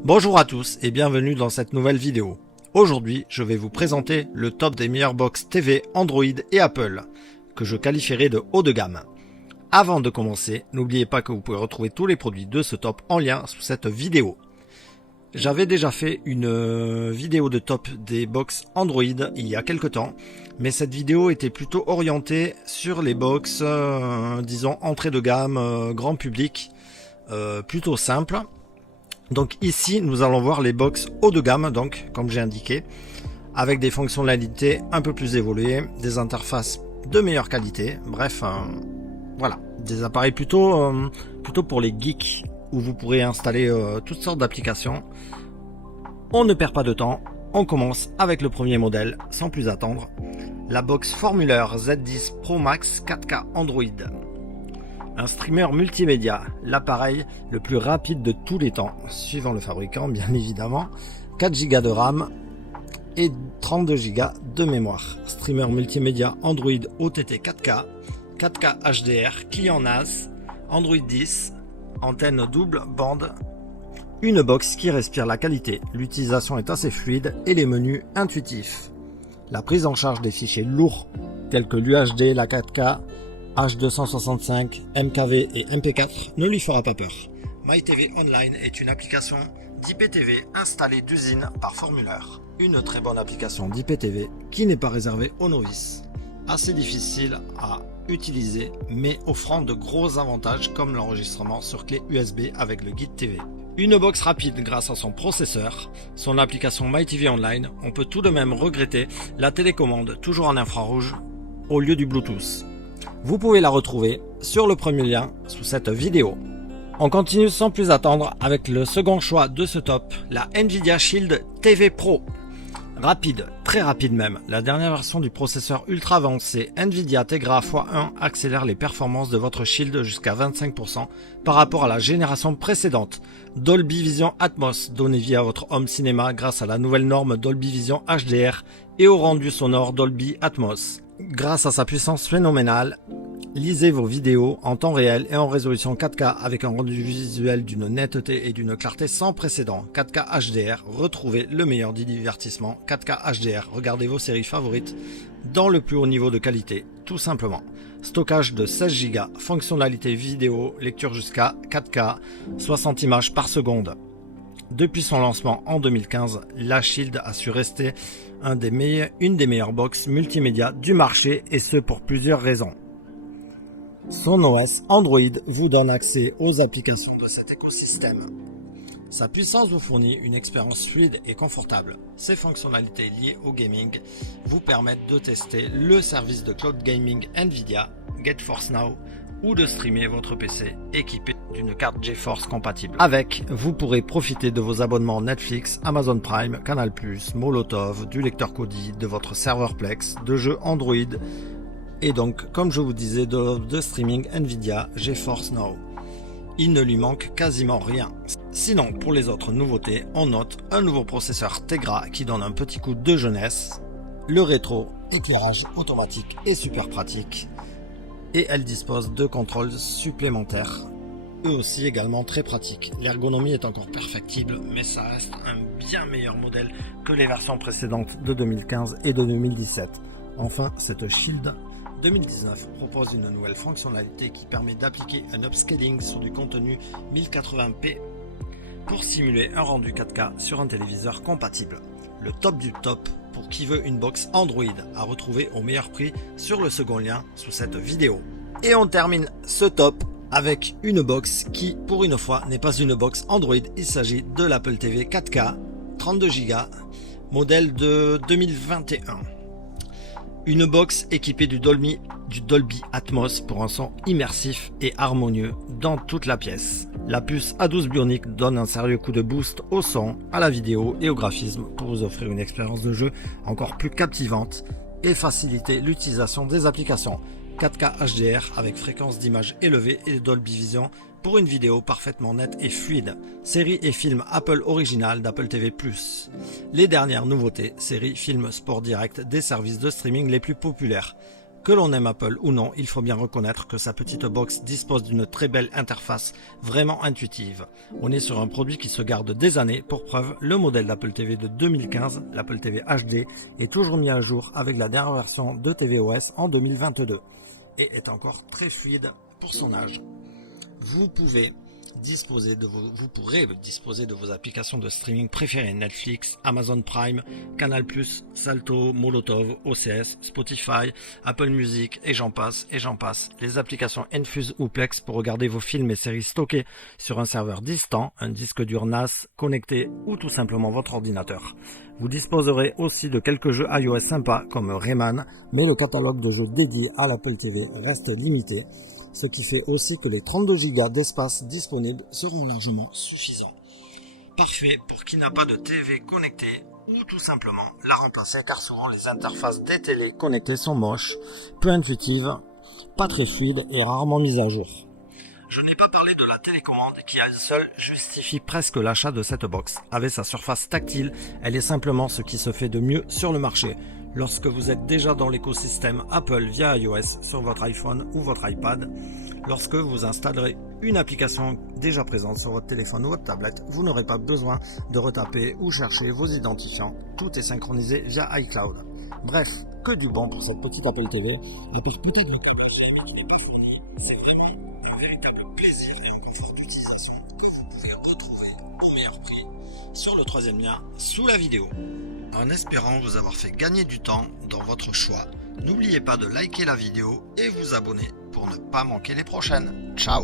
Bonjour à tous et bienvenue dans cette nouvelle vidéo. Aujourd'hui, je vais vous présenter le top des meilleures box TV Android et Apple, que je qualifierai de haut de gamme. Avant de commencer, n'oubliez pas que vous pouvez retrouver tous les produits de ce top en lien sous cette vidéo. J'avais déjà fait une vidéo de top des box Android il y a quelques temps, mais cette vidéo était plutôt orientée sur les box, disons entrée de gamme, grand public, plutôt simple. Donc ici, nous allons voir les box haut de gamme, donc comme j'ai indiqué, avec des fonctionnalités un peu plus évoluées, des interfaces de meilleure qualité, bref, voilà, des appareils plutôt pour les geeks, où vous pourrez installer toutes sortes d'applications. On ne perd pas de temps, on commence avec le premier modèle, sans plus attendre, la box Formulaire Z10 Pro Max 4K Android. Un streamer multimédia, l'appareil le plus rapide de tous les temps, suivant le fabricant bien évidemment, 4 Go de RAM et 32 Go de mémoire. Streamer multimédia Android OTT 4K, 4K HDR, client NAS, Android 10, antenne double bande, une box qui respire la qualité, l'utilisation est assez fluide et les menus intuitifs. La prise en charge des fichiers lourds tels que l'UHD, la 4K, H265, MKV et MP4 ne lui fera pas peur. MyTV Online est une application d'IPTV installée d'usine par Formulaire. Une très bonne application d'IPTV qui n'est pas réservée aux novices. Assez difficile à utiliser mais offrant de gros avantages comme l'enregistrement sur clé USB avec le guide TV. Une box rapide grâce à son processeur, son application MyTV Online, on peut tout de même regretter la télécommande toujours en infrarouge au lieu du Bluetooth. Vous pouvez la retrouver sur le premier lien sous cette vidéo. On continue sans plus attendre avec le second choix de ce top, la Nvidia Shield TV Pro. Rapide, très rapide même, la dernière version du processeur ultra avancé Nvidia Tegra x1 accélère les performances de votre Shield jusqu'à 25% par rapport à la génération précédente. Dolby Vision Atmos, donnez vie à votre home cinéma grâce à la nouvelle norme Dolby Vision HDR et au rendu sonore Dolby Atmos. Grâce à sa puissance phénoménale, lisez vos vidéos en temps réel et en résolution 4K avec un rendu visuel d'une netteté et d'une clarté sans précédent. 4K HDR, retrouvez le meilleur du divertissement. 4K HDR, regardez vos séries favorites dans le plus haut niveau de qualité, tout simplement. Stockage de 16 Go, fonctionnalité vidéo, lecture jusqu'à 4K, 60 images par seconde. Depuis son lancement en 2015, la Shield a su rester une des meilleures box multimédia du marché et ce pour plusieurs raisons. Son OS Android vous donne accès aux applications de cet écosystème. Sa puissance vous fournit une expérience fluide et confortable. Ses fonctionnalités liées au gaming vous permettent de tester le service de cloud gaming Nvidia, GeForce Now, ou de streamer votre PC équipé d'une carte GeForce compatible. Avec, vous pourrez profiter de vos abonnements Netflix, Amazon Prime, Canal+, Molotov, du lecteur Kodi, de votre serveur Plex, de jeux Android et donc, comme je vous disais, de streaming Nvidia GeForce Now. Il ne lui manque quasiment rien. Sinon, pour les autres nouveautés, on note un nouveau processeur Tegra qui donne un petit coup de jeunesse, le rétro, éclairage automatique et super pratique, et elle dispose de contrôles supplémentaires, eux aussi également très pratiques. L'ergonomie est encore perfectible, mais ça reste un bien meilleur modèle que les versions précédentes de 2015 et de 2017. Enfin, cette Shield 2019 propose une nouvelle fonctionnalité qui permet d'appliquer un upscaling sur du contenu 1080p pour simuler un rendu 4K sur un téléviseur compatible. Le top du top pour qui veut une box Android à retrouver au meilleur prix sur le second lien sous cette vidéo. Et on termine ce top avec une box qui, pour une fois, n'est pas une box Android, il s'agit de l'Apple TV 4K, 32 Go, modèle de 2021. Une box équipée du Dolby Atmos pour un son immersif et harmonieux dans toute la pièce. La puce A12 Bionic donne un sérieux coup de boost au son, à la vidéo et au graphisme pour vous offrir une expérience de jeu encore plus captivante et faciliter l'utilisation des applications. 4K HDR avec fréquence d'image élevée et Dolby Vision pour une vidéo parfaitement nette et fluide. Séries et films Apple Original d'Apple TV+. Les dernières nouveautés, séries, films, sport direct des services de streaming les plus populaires. Que l'on aime Apple ou non, il faut bien reconnaître que sa petite box dispose d'une très belle interface vraiment intuitive. On est sur un produit qui se garde des années. Pour preuve, le modèle d'Apple TV de 2015, l'Apple TV HD, est toujours mis à jour avec la dernière version de tvOS en 2022 et est encore très fluide pour son âge. Vous pourrez disposer de vos applications de streaming préférées, Netflix, Amazon Prime, Canal+, Salto, Molotov, OCS, Spotify, Apple Music et j'en passe. Les applications Enfuse ou Plex pour regarder vos films et séries stockés sur un serveur distant, un disque dur NAS connecté ou tout simplement votre ordinateur. Vous disposerez aussi de quelques jeux iOS sympas comme Rayman, mais le catalogue de jeux dédié à l'Apple TV reste limité, ce qui fait aussi que les 32 Go d'espace disponibles seront largement suffisants. Parfait pour qui n'a pas de TV connectée ou tout simplement la remplacer, car souvent les interfaces des télés connectées sont moches, peu intuitives, pas très fluides et rarement mises à jour. Je n'ai pas parlé de la télécommande qui à elle seule justifie presque l'achat de cette box. Avec sa surface tactile, elle est simplement ce qui se fait de mieux sur le marché. Lorsque vous êtes déjà dans l'écosystème Apple via iOS sur votre iPhone ou votre iPad, lorsque vous installerez une application déjà présente sur votre téléphone ou votre tablette, vous n'aurez pas besoin de retaper ou chercher vos identifiants. Tout est synchronisé via iCloud. Bref, que du bon pour cette petite Apple TV, avec peut-être le câble HDMI qui n'est pas fourni. C'est vraiment un véritable plaisir et un confort d'utilisation que vous pouvez retrouver au meilleur prix sur le troisième lien sous la vidéo. En espérant vous avoir fait gagner du temps dans votre choix, n'oubliez pas de liker la vidéo et vous abonner pour ne pas manquer les prochaines. Ciao!